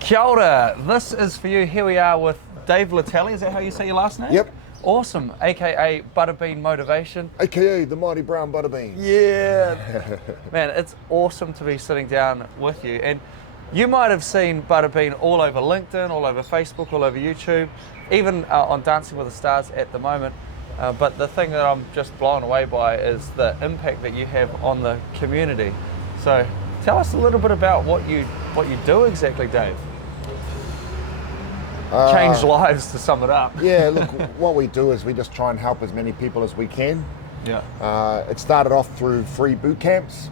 Kia ora. This is for you. Here we are with David Letele. Is that how you say your last name? Yep. Awesome. AKA Butterbean Motivation. AKA the Mighty Brown Butterbean. Yeah. Man, it's awesome to be sitting down with you. And you might have seen Butterbean all over LinkedIn, all over Facebook, all over YouTube, even on Dancing with the Stars at the moment. But the thing that I'm just blown away by is the impact that you have on the community. So tell us a little bit about what you do exactly, Dave. Change lives, to sum it up. Yeah, look, what we do is we just try and help as many people as we can. Yeah. It started off through free boot camps,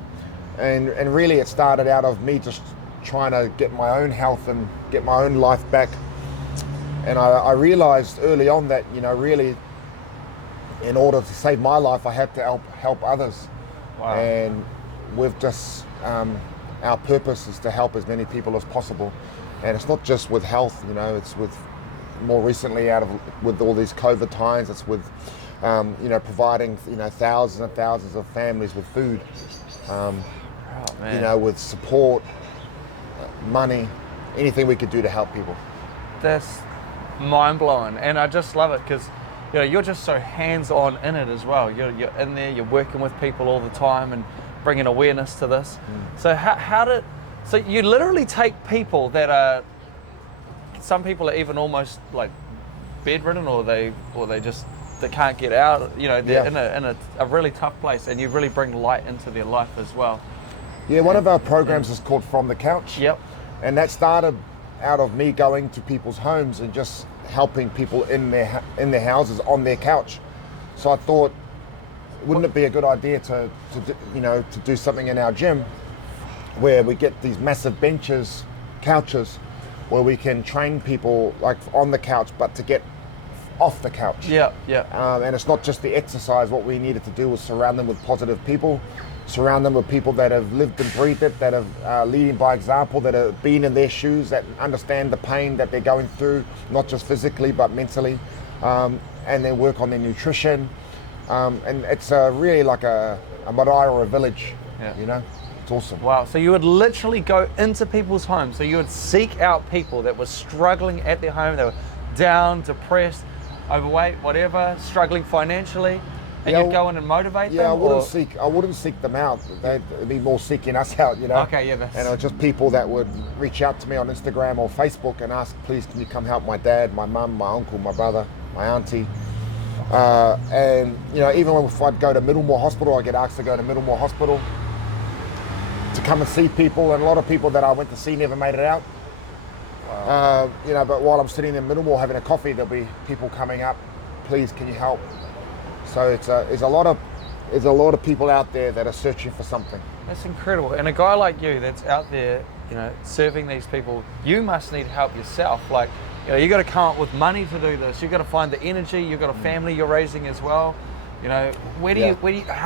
and really it started out of me just trying to get my own health and get my own life back. And I realized early on that, really, in order to save my life, I had to help others. Wow. And we've just, our purpose is to help as many people as possible. And it's not just with health, it's with, more recently with all these COVID times, it's with, providing, thousands and thousands of families with food, with support, money, anything we could do to help people. That's mind-blowing, and I just love it because you're just so hands-on in it as well. You're in there, you're working with people all the time and bringing awareness to this. So so you literally take people that are, some people are even almost like bedridden, or they can't get out. They're in a really tough place, and you really bring light into their life as well. Yeah, one of our programs is called From the Couch. Yep. And that started out of me going to people's homes and just helping people in their houses on their couch. So I thought, wouldn't it be a good idea to do something in our gym where we get these massive benches, couches, where we can train people like on the couch, but to get off the couch. Yeah. And it's not just the exercise. What we needed to do was surround them with positive people, surround them with people that have lived and breathed it, that have leading by example, that have been in their shoes, that understand the pain that they're going through, not just physically but mentally, and then work on their nutrition. And it's really like a marae or a village. It's awesome. Wow, so you would literally go into people's homes. So you would seek out people that were struggling at their home. They were down, depressed, overweight, whatever, struggling financially, and you'd go in and motivate them? Yeah, I wouldn't seek them out. They'd be more seeking us out, Okay, yeah. And it was just people that would reach out to me on Instagram or Facebook and ask, please, can you come help my dad, my mum, my uncle, my brother, my auntie. And even if I'd go to Middlemore Hospital, I get asked to go to Middlemore Hospital to come and see people, and a lot of people that I went to see never made it out. Wow. But while I'm sitting in Middlemore having a coffee, there'll be people coming up, please, can you help? So there's a lot of people out there that are searching for something. That's incredible. And a guy like you that's out there, serving these people, you must need help yourself. Like, you got to come up with money to do this. You got to find the energy. You've got a family you're raising as well. How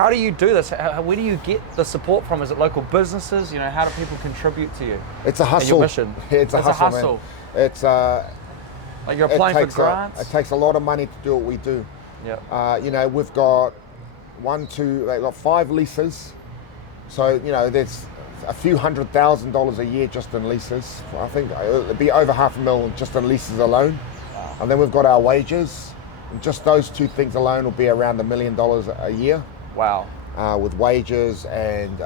do you do this? Where do you get the support from? Is it local businesses? How do people contribute to you? It's a hustle. Your mission. It's a hustle. Man. It's like you're applying for grants. It takes a lot of money to do what we do. Yeah. We've got 5 leases. So there's a few $100,000 a year just in leases. I think it'd be over $500,000 just in leases alone. Wow. And then we've got our wages. And just those two things alone will be around $1 million a year. Wow. With wages and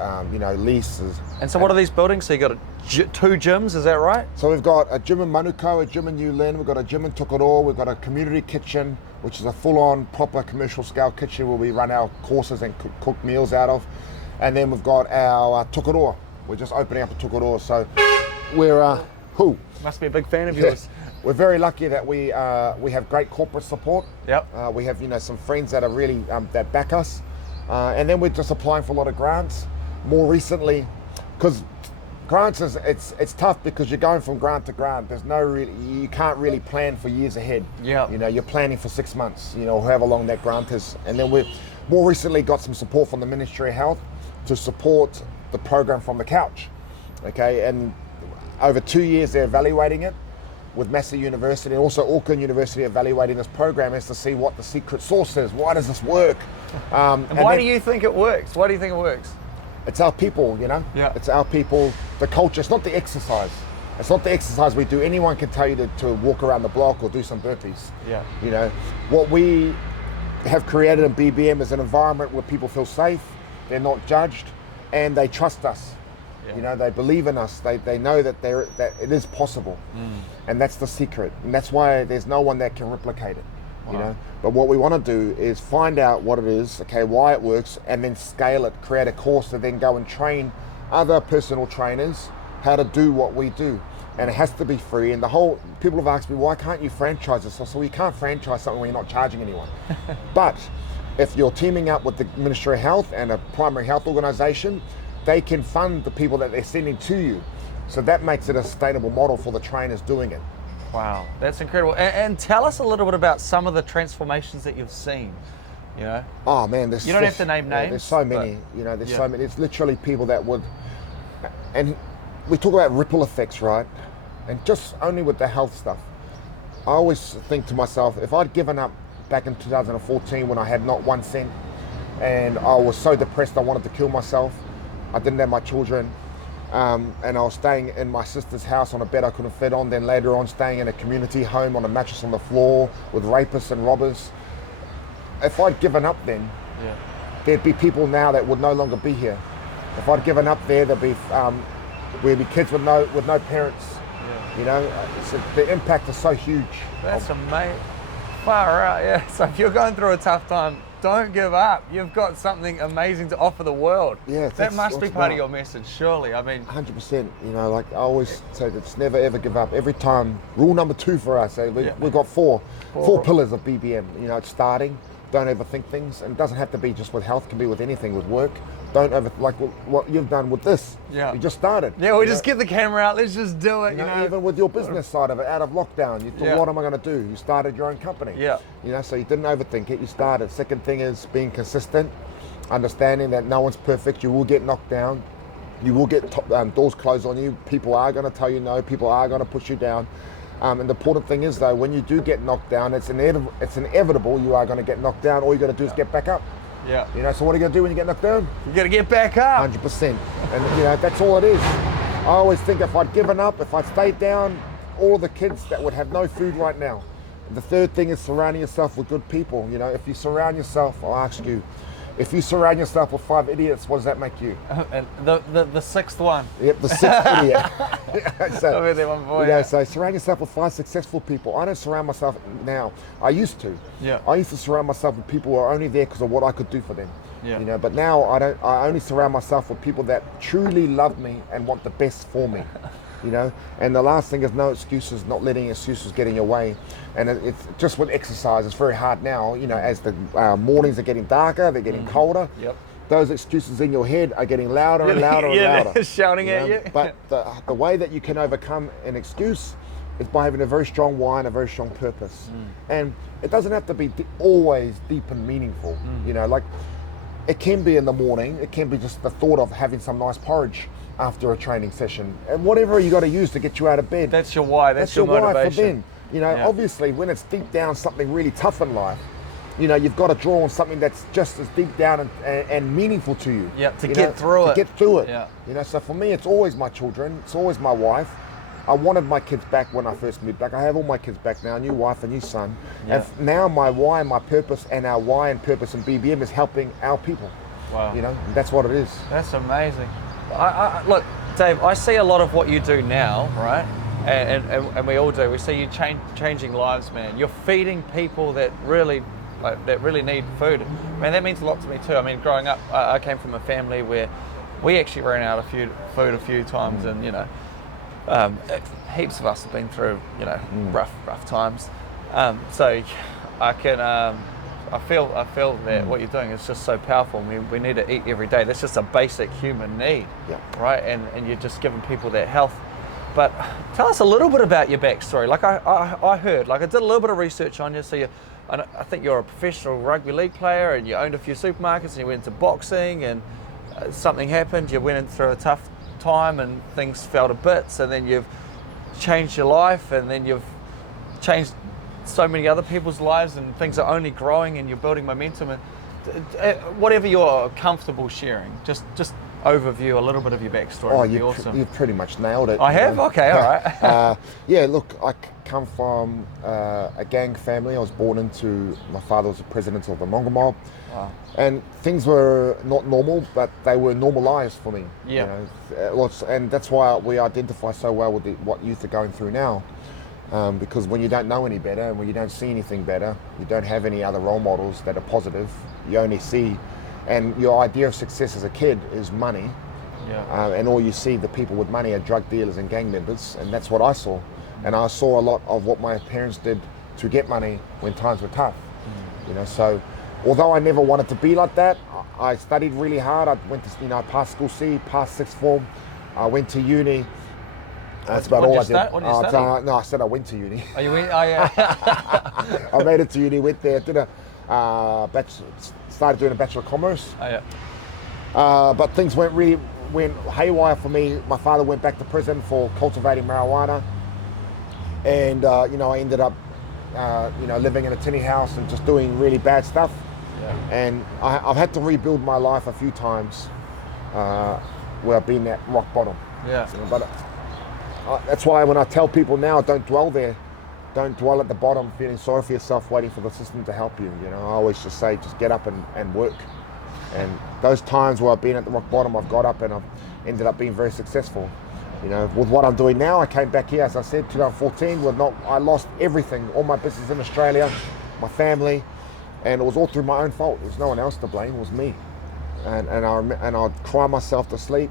leases. And so what are these buildings? So you got 2 gyms, is that right? So we've got a gym in Manukau, a gym in Neilands, we've got a gym in Tokoroa, we've got a community kitchen, which is a full-on proper commercial scale kitchen where we run our courses and cook meals out of. And then we've got our Tokoroa. We're just opening up a Tokoroa. So we're Must be a big fan of yours. We're very lucky that we have great corporate support. Yep. We have some friends that are really that back us, and then we're just applying for a lot of grants. More recently, because grants it's tough because you're going from grant to grant. You can't really plan for years ahead. Yeah. You're planning for 6 months. However long that grant is, and then we've more recently got some support from the Ministry of Health to support the program From the Couch. Okay, and over 2 years they're evaluating it with Massey University and also Auckland University evaluating this program is to see what the secret sauce is. Why does this work? And why do you think it works? Why do you think it works? It's our people, Yeah. It's our people, the culture. It's not the exercise. It's not the exercise we do. Anyone can tell you to walk around the block or do some burpees. Yeah. You know, what we have created in BBM is an environment where people feel safe, they're not judged, and they trust us. Yeah. You know, they believe in us. They know that that it is possible, and that's the secret. And that's why there's no one that can replicate it. Wow. You know, but what we want to do is find out what it is, okay, why it works, and then scale it. Create a course to then go and train other personal trainers how to do what we do. And it has to be free. And people have asked me, why can't you franchise this? So you can't franchise something when you're not charging anyone. But if you're teaming up with the Ministry of Health and a primary health organization, they can fund the people that they're sending to you. So that makes it a sustainable model for the trainers doing it. Wow, that's incredible. And tell us a little bit about some of the transformations that you've seen. You know? Oh man, you don't have to name names. There's so many. You know, there's so many. It's literally people that would, and we talk about ripple effects, right? And just only with the health stuff, I always think to myself, if I'd given up back in 2014 when I had not 1 cent, and I was so depressed I wanted to kill myself, I didn't have my children, and I was staying in my sister's house on a bed I couldn't fit on, then later on staying in a community home on a mattress on the floor with rapists and robbers. If I'd given up then, there'd be people now that would no longer be here. If I'd given up there, we'd be kids with no parents. You know, the impact is so huge. That's amazing. Far out, yeah. So if you're going through a tough time, don't give up. You've got something amazing to offer the world. Yeah, that must be part of your message, surely. I mean, 100%. You know, like I always say, it's never ever give up. Every time. Rule number 2 for us. We've got four pillars of BBM. You know, it's starting. Don't overthink things, and it doesn't have to be just with health. It can be with anything, with work. Don't like what you've done with this. Yeah. You just started. Yeah, we just get the camera out. Let's just do it. You know, even with your business side of it, out of lockdown, you thought, what am I going to do? You started your own company. Yeah. You know, so you didn't overthink it. You started. Second thing is being consistent, understanding that no one's perfect. You will get knocked down. You will get doors closed on you. People are going to tell you no. People are going to push you down. And the important thing is, though, when you do get knocked down, it's inevitable. You are going to get knocked down. All you got to do is get back up. Yeah. You know, so what are you going to do when you get knocked down? You got to get back up. 100%. And, you know, that's all it is. I always think if I'd given up, if I'd stayed down, all the kids that would have no food right now. The third thing is surrounding yourself with good people. You know, if you surround yourself, I'll ask you, if you surround yourself with 5 idiots, what does that make you? And the sixth one. Yep, the 6th idiot. So surround yourself with 5 successful people. I don't surround myself now. I used to. Yeah. I used to surround myself with people who are only there because of what I could do for them. Yeah. You know, but now I don't. I only surround myself with people that truly love me and want the best for me. You know, and the last thing is no excuses, not letting excuses get in your way. And it's just with exercise, it's very hard now, you know, as the mornings are getting darker, they're getting colder. Yep. Those excuses in your head are getting louder and louder and louder. They're shouting at you. But the way that you can overcome an excuse is by having a very strong why and a very strong purpose. And it doesn't have to be always deep and meaningful. You know, like it can be in the morning, it can be just the thought of having some nice porridge after a training session, and whatever you got to use to get you out of bed. That's your why. That's your motivation. Why for then. You know, obviously, when it's deep down something really tough in life, you know, you've got to draw on something that's just as deep down and meaningful to you. Yeah, to get through it. To get through it. Yeah. You know, so for me, it's always my children. It's always my wife. I wanted my kids back when I first moved back. I have all my kids back now, a new wife, a new son. Yeah. And now my why and my purpose and our why and purpose in BBM is helping our people. Wow. You know, that's what it is. That's amazing. Look, Dave, I see a lot of what you do now, right? And we all do. We see you changing lives, man. You're feeding people that really need food. Man, that means a lot to me too. I mean, growing up, I came from a family where we actually ran out of food a few times, and you know, heaps of us have been through, you know, rough times. So I can. I feel that what you're doing is just so powerful. We need to eat every day. That's just a basic human need, right? And you're just giving people that health. But tell us a little bit about your backstory. Like I heard, like I did a little bit of research on you. So I think you're a professional rugby league player, and you owned a few supermarkets, and you went into boxing, and something happened. You went in through a tough time, and things fell to bits, and then you've changed your life, and then you've changed so many other people's lives, and things are only growing, and you're building momentum. And whatever you're comfortable sharing, just overview, a little bit of your backstory, Oh, would be awesome. you've pretty much nailed it. I have? Okay, all right. Yeah, look, I come from a gang family. I was born into, my father was the president of the Mongo Mob. Wow. And things were not normal, but they were normalized for me. Yeah. And that's why we identify so well with what youth are going through now. Because when you don't know any better and when you don't see anything better, you don't have any other role models that are positive, you only see, and your idea of success as a kid is money. Yeah. And all you see, the people with money, are drug dealers and gang members, and that's what I saw. And I saw a lot of what my parents did to get money when times were tough. So although I never wanted to be like that, I studied really hard. I went to, I passed school C, passed sixth form. I went to uni. That's about all I did. What did you study? No, I said I went to uni. Oh, you went? Oh, yeah. I made it to uni, went there, did started doing a Bachelor of Commerce. Oh, yeah. But things went haywire for me. My father went back to prison for cultivating marijuana. And, I ended up, living in a tinny house and just doing really bad stuff. Yeah. And I've had to rebuild my life a few times where I've been at rock bottom. Yeah. But that's why when I tell people now, don't dwell there. Don't dwell at the bottom feeling sorry for yourself, waiting for the system to help you. I always just say, just get up and work. And those times where I've been at the rock bottom, I've got up and I've ended up being very successful. With what I'm doing now, I came back here, as I said, 2014. I lost everything, all my business in Australia, my family, and it was all through my own fault. There's no one else to blame, it was me. And I'd cry myself to sleep.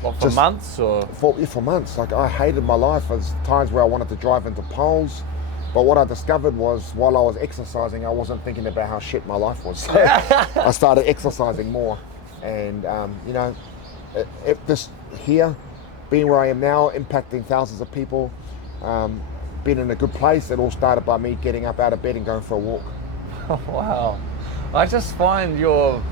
What, for months or? For months. Like, I hated my life. There's times where I wanted to drive into poles, but what I discovered was while I was exercising, I wasn't thinking about how shit my life was. So I started exercising more, and being where I am now, impacting thousands of people, being in a good place, it all started by me getting up out of bed and going for a walk. Oh, wow. I just find your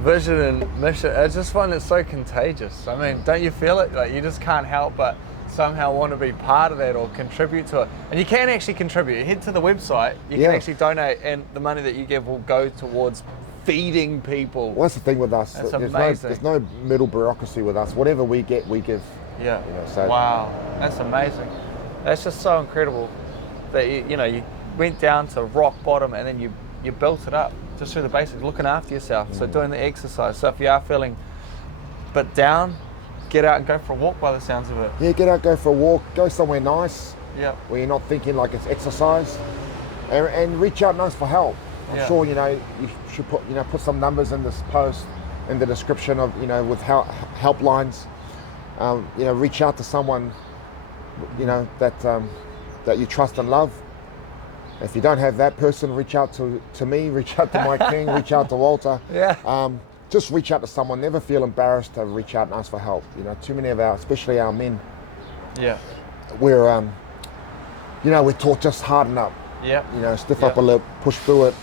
vision and mission, I just find it so contagious. I mean, don't you feel it? Like, you just can't help but somehow want to be part of that or contribute to it. And you can actually contribute. Head to the website, you can actually donate, and the money that you give will go towards feeding people. Well, that's the thing with us. That's amazing. There's no middle bureaucracy with us. Whatever we get, we give. Yeah. So wow, that's amazing. That's just so incredible that you went down to rock bottom and then you built it up just through the basics, looking after yourself. So doing the exercise. So if you are feeling a bit down, get out and go for a walk by the sounds of it. Yeah, get out, go for a walk, go somewhere nice. Yeah. Where you're not thinking like it's exercise, and reach out and ask for help. I'm sure you should put some numbers in this post in the description of with helplines. Reach out to someone that you trust and love. If you don't have that person, reach out to me, reach out to Mike King, reach out to Walter. Yeah. Just reach out to someone. Never feel embarrassed to reach out and ask for help. Too many of especially our men. Yeah. We're taught just harden up. Yeah. Stiff upper lip, push through it.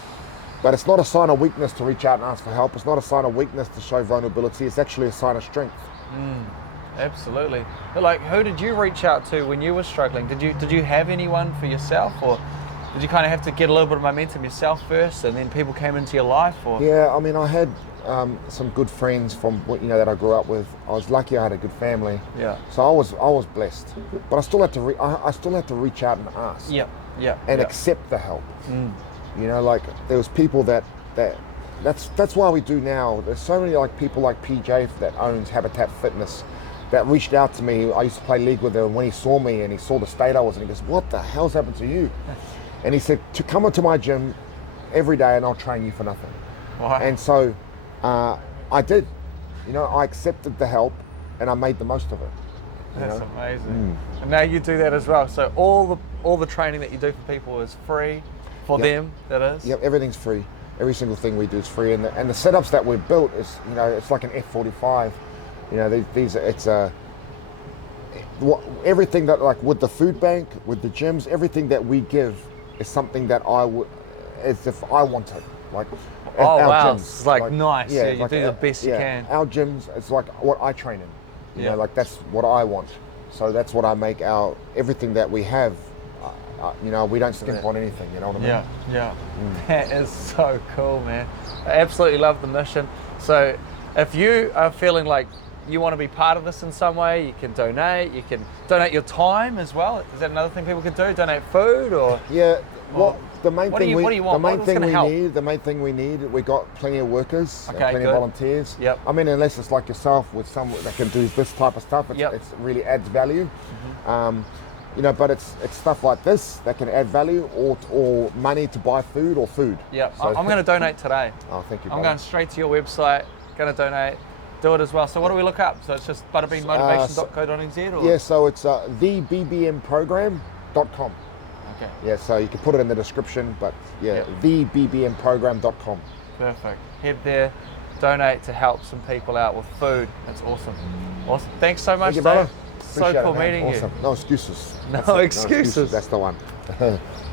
But it's not a sign of weakness to reach out and ask for help. It's not a sign of weakness to show vulnerability. It's actually a sign of strength. Absolutely. But like, who did you reach out to when you were struggling? Did you have anyone for yourself, or did you kind of have to get a little bit of momentum yourself first, and then people came into your life? Or yeah, I mean, I had some good friends from that I grew up with. I was lucky I had a good family. Yeah. So I was blessed, but I still had to I still had to reach out and ask. Yeah. Yeah. And accept the help. Like there was people that's why we do now. There's so many people like PJ that owns Habitat Fitness that reached out to me. I used to play league with him, and when he saw me and he saw the state I was in, he goes, "What the hell's happened to you?" And he said, "To come into my gym every day and I'll train you for nothing." Wow. And so I did. I accepted the help and I made the most of it. That's amazing. And now you do that as well. So all the training that you do for people is free for them. That is. Yep, everything's free. Every single thing we do is free, and the setups that we've built is it's like an F45. Everything that, like with the food bank, with the gyms, everything that we give is something that as if I wanted. Like our gyms, it's like nice. Yeah, you like do the best you can. Our gyms, it's like what I train in. Like that's what I want. So that's what I make everything that we have. We don't skimp on anything. You know what I mean? Yeah. That is so cool, man. I absolutely love the mission. So if you are feeling like you want to be part of this in some way, you can donate. You can donate your time as well. Is that another thing people can do? Donate food or? Yeah. Or The main what do thing you want? the main thing we need, we got plenty of workers, Okay, plenty good. of volunteers. Yep. I mean, unless it's like yourself with someone that can do this type of stuff, Yep. it's really adds value. You know, but it's stuff like this that can add value, or money to buy food or food. Yeah, So- I'm going to donate today. Oh, thank you. I'm brother. going straight to your website, going to donate, do it as well. So what do we look up? So it's just butterbeanmotivation.co.nz? Or? Yeah, so it's thebbmprogram.com. Okay, Yeah, so you can put it in the description, but yeah, Yep. thebbmprogram.com. perfect. Head there, donate to help some people out with food. That's awesome. Awesome. Thanks so much, Thank you, brother. Dave. So Appreciate cool it, man. meeting Awesome. No excuses. No That's it. excuses. That's the one.